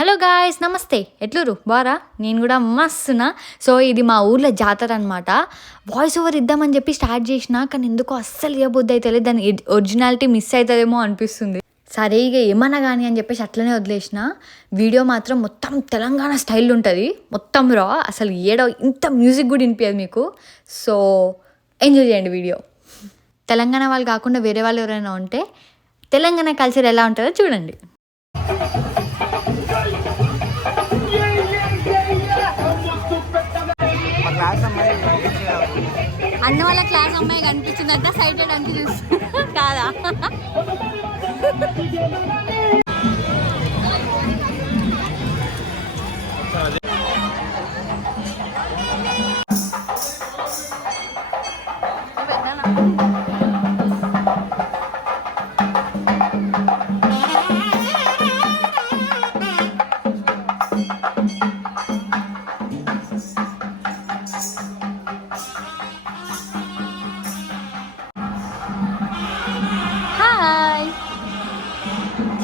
Hello guys నమస్తే. ఎట్లురు? బారా? నేను కూడా మస్తున్నా. సో ఇది మా ఊర్లో జాతర అనమాట వాయిస్ ఓవర్ ఇద్దామని చెప్పి స్టార్ట్ చేసిన కానీ ఎందుకో అస్సలు ఇవ్వబుద్ధి అయితే దాని ఒరిజినాలిటీ మిస్ అవుతుందేమో అనిపిస్తుంది. సరే ఇక ఏమన్నా కానీ అని చెప్పేసి అట్లనే వదిలేసిన. వీడియో మాత్రం మొత్తం తెలంగాణ స్టైల్ ఉంటుంది. మొత్తం రా అసలు ఏడో ఇంత మ్యూజిక్ కూడా వినిపించదు మీకు. సో ఎంజాయ్ చేయండి వీడియో తెలంగాణ వాళ్ళు కాకుండా వేరే వాళ్ళు ఎవరైనా ఉంటే తెలంగాణ కల్చర్ ఎలా ఉంటుందో చూడండి. అన్న వాళ్ళ క్లాస్ అమ్మాయి కనిపించిందంట సైటెడ్ అంటే చూసి. కాదా?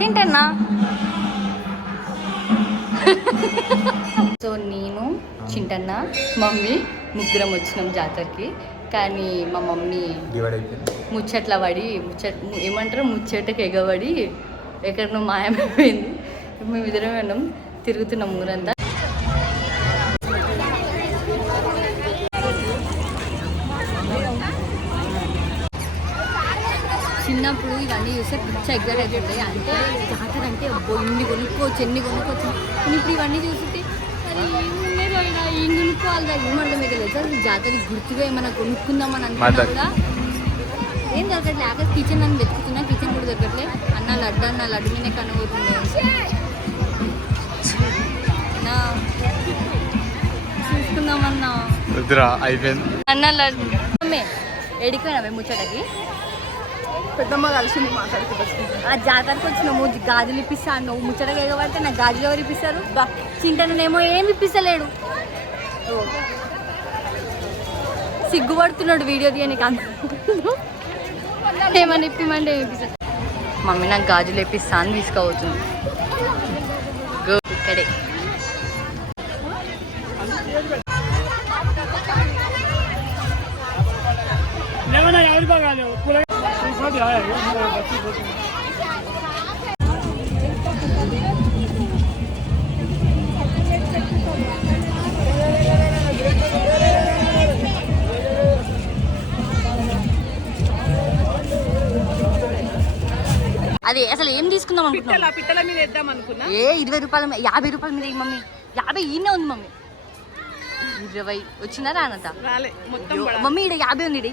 చింటన్నా సో నేను చింటన్న మమ్మీ ముగ్గురం వచ్చినాం జాతరకి. కానీ మా మమ్మీ డివైడ్ అయిపోయింది. ముచ్చట్ల పడి ముచ్చట ఏమంటారు? ముచ్చటకి ఎగబడి ఎక్కడనో మాయమైపోయింది. మేము ఇద్దరమే ఉన్నాం తిరుగుతున్నాం ఊరంతా. చిన్నప్పుడు ఇవన్నీ చూస్తే పిచ్చ ఎగ్జైట్ అవుతుంటాయి అంటే జాతర అంటే అబ్బో ఇన్ని కొనుక్కోవచ్చు ఎన్ని కొనుక్కోవచ్చు. కానీ ఇప్పుడు ఇవన్నీ చూస్తుంటే ఏం కొనుక్కోవాలి? ఏమంటే మీకు తెలుసా? జాతరకి గుర్తుగా ఏమైనా కొనుక్కుందామని అనుకున్నా. కూడా ఏం దొరకట్లే అక్కడ కిచెన్ అని వెతుకుతున్నా కిచెన్ కూడా దొరకట్లే. అన్న లడ్డు అన్న లడ్డు మీనే కనుగోతుంది నా చూసుకుందామన్నా అన్న. లడ్డు. ఎడిపోయినా ముచ్చటకి? పెద్దమ్మ కలిసింది మాట్లాడుకుంటూ ఆ జాతరకు వచ్చినాము గాజులు ఇప్పిస్తా నువ్వు ముచ్చటగా ఎగబడితే నాకు గాజులు ఎవరు ఇప్పిస్తారు? చింటనేమో ఏమి ఇప్పిస్తలేడు. సిగ్గుపడుతున్నాడు వీడియో తీయనికి ఏమని ఇప్పిమంటే ఏమి ఇప్పిస్తా? మమ్మీ నాకు గాజులు ఇప్పిస్తా అని తీసుకోవచ్చుంది గో ఇక్కడే. అది అసలు ఏం తీసుకుందాం అనుకుంటున్నాం పిట్టల మీద వేద్దాం అనుకున్నా. ఏ ఇరవై రూపాయల యాభై రూపాయల మీద మమ్మీ. యాభై ఈయనే ఉంది మమ్మీ. ఇరవై వచ్చిందా రానంత? రాలే మొత్తం పడాలి. మమ్మీ ఇక్కడ యాభై ఉంది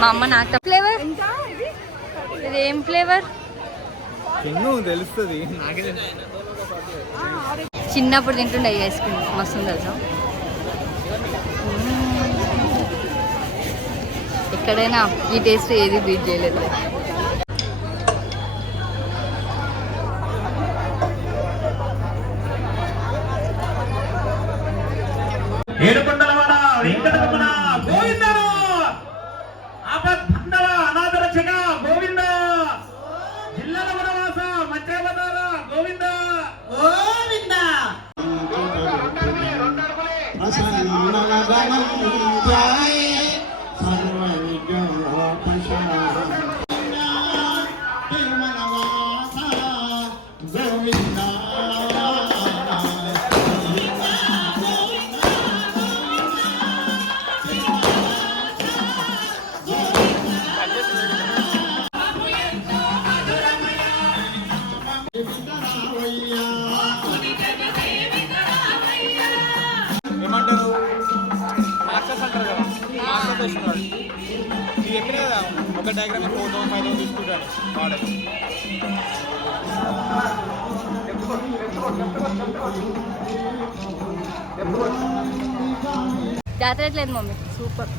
మా అమ్మ నాకు ఫ్లేవర్ ఇది ఏం ఫ్లేవర్ తెలుస్తుంది. చిన్నప్పుడు తింటుండే ఐస్ క్రీమ్ మస్తు తెలుసా? ఎక్కడైనా ఈ టేస్ట్ ఏది బీట్ చేయలేదు. ఏమంటారు మాస్టర్స్ అంటారు కదా మాస్టర్స్ వస్తున్నారు నీకు చెప్పిన కదా? ఒక diagram four thousand five thousand తీసుకుంటాడు వాడు జాతర ఎట్లేదు మమ్మీ? సూపర్.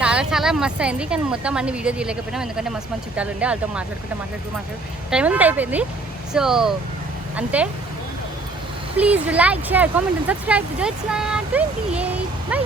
చాలా చాలా మస్తు అయింది. కానీ మొత్తం అన్ని వీడియో తీయలేకపోయినాం. ఎందుకంటే మస్తు మంది చుట్టాలు ఉండే. వాళ్ళతో మాట్లాడుకుంటూ మాట్లాడుతూ మాట్లాడు టైం అంతా అయిపోయింది. సో అంతే. Please like share comment and subscribe to twenty eight bye